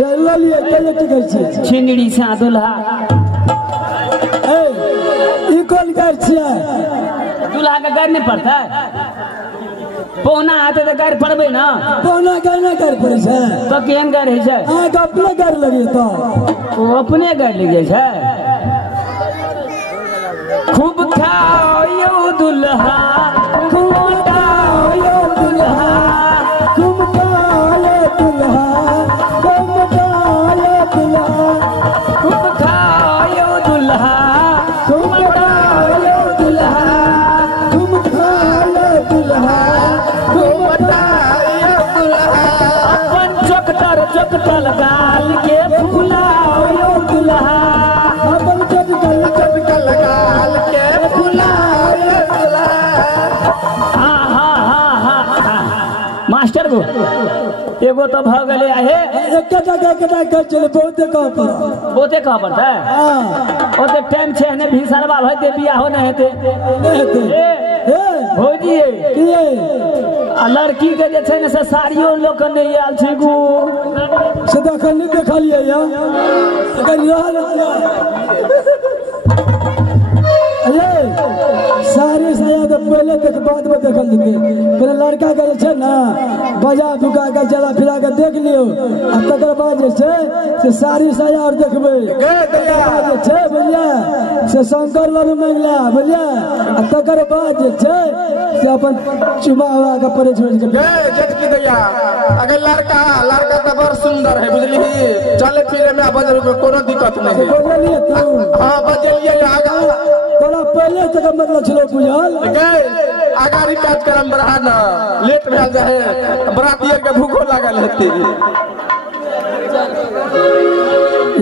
ललिए कहिए की कहै छी छिंदड़ी सा दुल्हा ए ई कोन कर छियै दुल्हा के गाड़ नहीं पड़ता पौना आते तो गाड़ पड़बे ना पौना गाड़ नहीं कर पड़े छै तो केहन गाड़ है छै हां तो अपने गाड़ लगे तो वो अपने गाड़ लगे छै खूब खाओ यो दुल्हा खूब खाओ यो दुल्हा खूब खाओ यो दुल्हा खूब खाओ यो दुल्हा खूब खाओ यो दुल्हा खूब खाओ यो दुल्हा खूब खाओ यो दुल्हा खूब खाओ यो दुल्हा अपन चकटर गाल के फुलाओ यो दुल्हा अपन चकटर गाल के फुलाओ यो दुल्हा हाँ मास्टर को एगो तो भ गले आहे एक जगह कर चले बहुते कह पड़ता है हां ओते टाइम छे ने भी सरवा होते बियाह हो न हेते भौजी किए आ लड़की के जे छै ने से साड़ियो लोक ने आयल छै गो से देखलिए या अगर सारे साया तो पहले देख बाद में देखल जेते पहले लड़का के छै ना बजा दुका के चला फिरा के देख लियो आ तकर बाद जे छै से सारी साया और देखबे जे छै बुझलिया से शंकर लरू मंगला बुझलिया आ तकर बाद जे छै से अपन चुमावा के परे छोड़ के जेठकी दैया अगर लड़का तो बड़ सुंदर है बुझली चले फिरे में बजर में कोनो दिक्कत नहीं है बोलिए तू हां बजलिए आगा तोरा पहले तक मतलब छलो बुझल आगारी काज करम बढ़ा ना लेट भेल जाए बरातियर के भूखो लागल हेते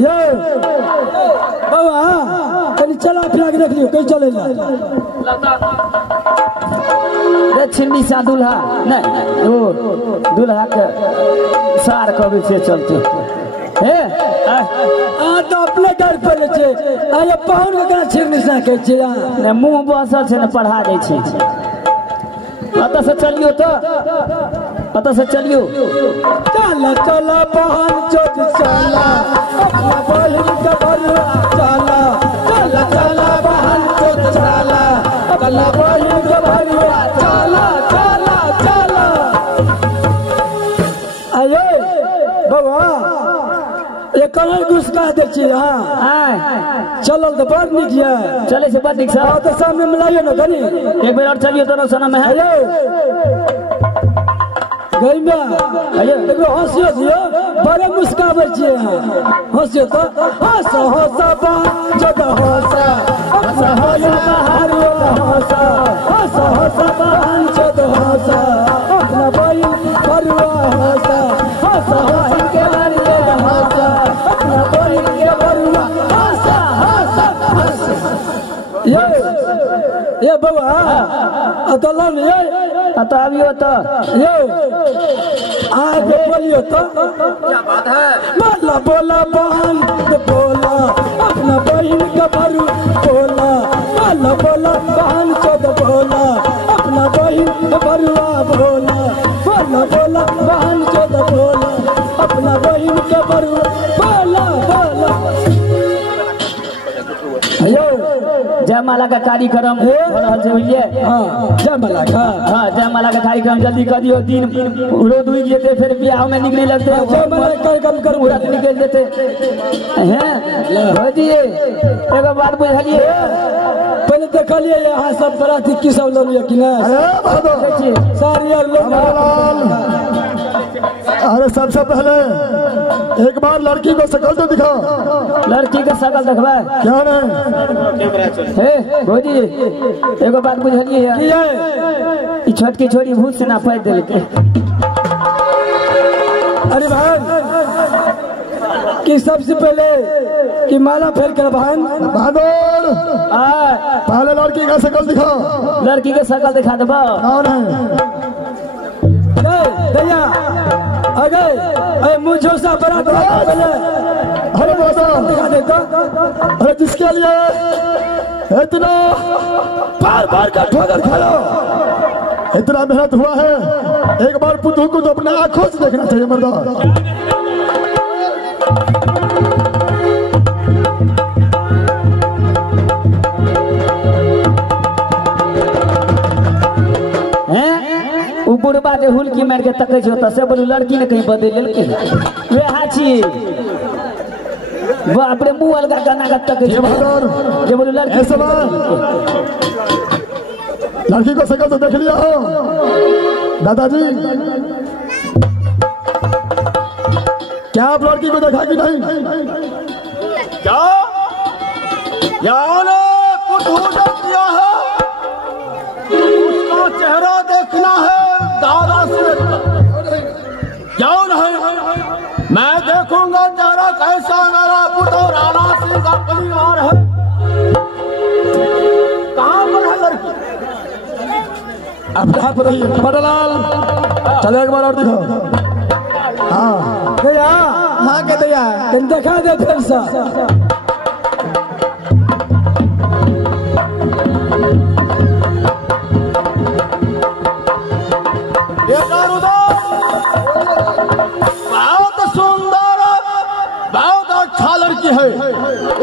यो बाबा कनी चला फिरा के देख लियो कहीं चले जा रे छिंदी सा दुल्हा नहीं वो दुल्हा के सार कभी से चलते हे आ तो अपने घर पर छे आ ये पाहुन के कना छिरनी सा के छे ने मुंह बसल छै ने पढ़ा दै छै अतः से चलियो तो अतः से चलियो चला चला पाहुन चोट चला अपना बहिन के घर चला चला चला पाहुन चोट चला अपना बहिन के घर चला चला चला आये बाबा ये कलर घुसका दे छी हां चलल तो बड़ निक ये चले से बड़ निक सा तो सामने मिलाइयो ना कनी एक बार और चलियो तो सना में है गइमा एगो हंसियो दियो बड़े मुस्काबै छियै हंसियो तो हंस हंस बा जब हंस हंस हंस बाहर हंस हंस हंस बा जब हंस अपना बहिन परवा हंस हंस हंस के बारे हंस अपना बहिन के परवा हंस हंस हंस ये बाबा अतलन ये अतावियो तो यो आगे बोलियो तो क्या बात है बोला बोला बहन बोला अपना बहन का भरू बोला बोला बोला बहन चोद बोला अपना बहन भरुआ बोला बोला बोला बहन चोद बोला अपना बहन के भरुआ बोला बोला यो जयमाला का कार्यक्रम हो रहल छै बुझलिए हां जयमाला का हां जयमाला का कार्यक्रम जल्दी कर दियो दिन रोड हुई जेते फिर बियाह में निकले लगते जयमाला कार्यक्रम करू पूरा निकल जेते हैं भौजी एगो बात बुझलिए पहले देखलिए यहाँ सब बराती की सब लोग कि ना सारी लोग अरे सबसे पहले एक बार लड़की को शकल तो दिखाओ लड़की का शकल देखबा क्या नहीं हे भौजी एगो बात बुझलिए ई छोटकी छोरी भूत से ना पैद देलके अरे भाई कि सबसे पहले कि माला फेर कर बहन बहादुर पहले लड़की का शकल दिखाओ लड़की के शकल दिखा देबा कौन है दैया अरे मुझे सा बड़ा पहले अरे बोसा दिखा देता अरे जिसके लिए इतना बार बार का ठोकर खाओ इतना मेहनत हुआ है एक बार पुतू को तो अपने आंखों से देखना चाहिए मर्दा हुलकी मार के तकै छै ओतऽ से बोलू लड़की ने कहीं बदल लेलकै वएह छी बाप रे मुंह अलगा गाना का तकै छै जे बोलू लड़की लड़की को शकल तो देख लिया हो दादाजी, क्या आप लड़की को देखा कि नहीं? क्या याने कुछ किया है, उसका चेहरा देखना है दादा से क्यों नहीं? मैं देखूंगा चेहरा कैसा मेरा पुत्र राणा सिंह का परिवार है। कहाँ पर है लड़की? अब कहाँ पर रही बड़लाल? चलो एक बार और दिखाओ। हाँ दया हाँ के दया देखा दे फिर से बहुत सुंदर बहुत अच्छा लड़की है,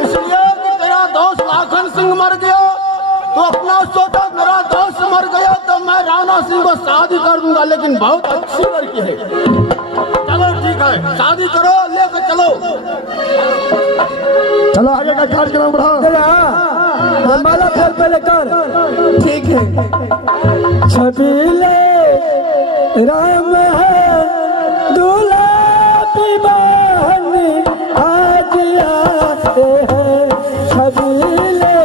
इसलिए कि तेरा दोस्त लाखन सिंह मर गया तो अपना सोचा मेरा दोस्त मर गया तो मैं राणा सिंह को शादी कर दूंगा, लेकिन बहुत अच्छी लड़की है। चलो ठीक है शादी करो लेकर चलो। चलो आगे का कार्यक्रम बढ़ाओ। दया माला फेर पहले कर। ठीक है। छबीले राम है दूल्हा की बहन आज आते हैं। छबीले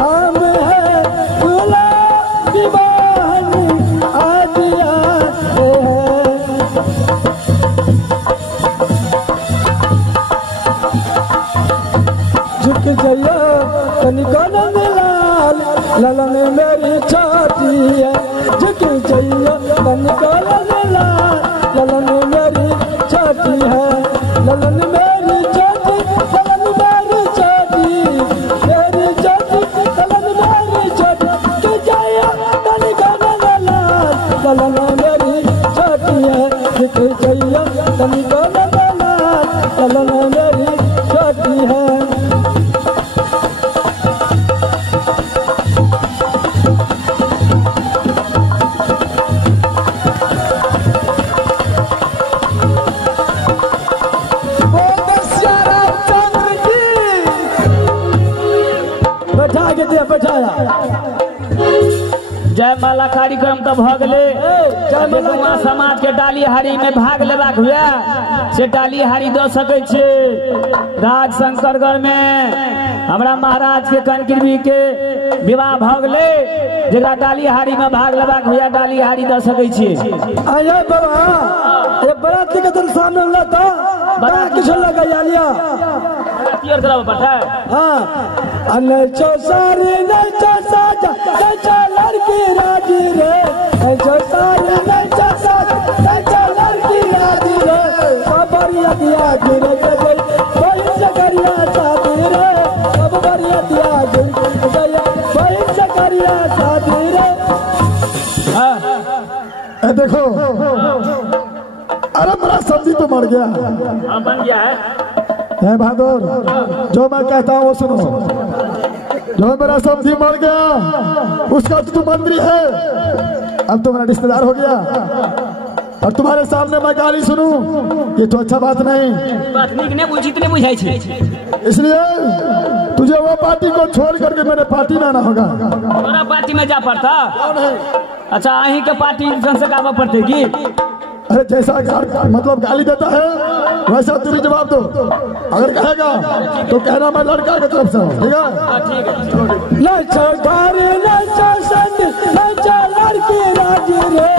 राम है दूल्हा की बहन आज आते हैं। झुक जाइयो तनिको नंद लाल ललन मेरी छाती है। झुक जाइयो तनिको नंद लाल ललन मेरी छाती है। ललन मेरी छाती ललन मेरी छाती मेरी छाती ललन मेरी छाती झुक जाइयो तनिको नंद लाल ललन मेरी छाती है। झुक जाइयो तनिको नंद लाल ललन मेरी छाती है। जयमाला कार्यक्रम तो भ गए। जयमाला समाज के डाली हारी में भाग लेबाक हुए से डाली हारी दे सके छे। राज शंकरगढ़ में हमरा महाराज के कनकिरवी के विवाह भ गए, जरा डाली हारी में भाग लेबाक हुए डाली हारी दे सके छे। आया बाबा ये बरात के तर सामने लता बड़ा किछ लगा यालिया क्लियर कराओ पता है। हां अने चो सारी ने चो साजा चो लड़की राजी रे चो सारी ने चो साजा चो लड़की राजी रे सबरिया दिया गिरे गई कोई सकरिया शादी रे सबरिया दिया गिरे गई कोई सकरिया शादी रे। ए देखो अरे मेरा सब्जी तो मर गया। बन गया है बहादुर, जो मैं कहता हूँ वो सुनो। जो मेरा सब्जी मर गया उसका तो तू मंत्री है, अब तो मेरा रिश्तेदार हो गया और तुम्हारे सामने मैं गाली सुनूं ये तो अच्छा बात नहीं। बात नहीं बुझित नहीं बुझाई छे, इसलिए तुझे वो पार्टी को छोड़ करके मेरे पार्टी में आना होगा। मेरा पार्टी में जा पड़ता। अच्छा अही के पार्टी से आवा पड़ते की? अरे जैसा मतलब गाली देता है वैसा तुम जवाब दो। अगर कहेगा तो कहना मैं लड़का की तरफ से हूँ, ठीक है? लड़की राजी रे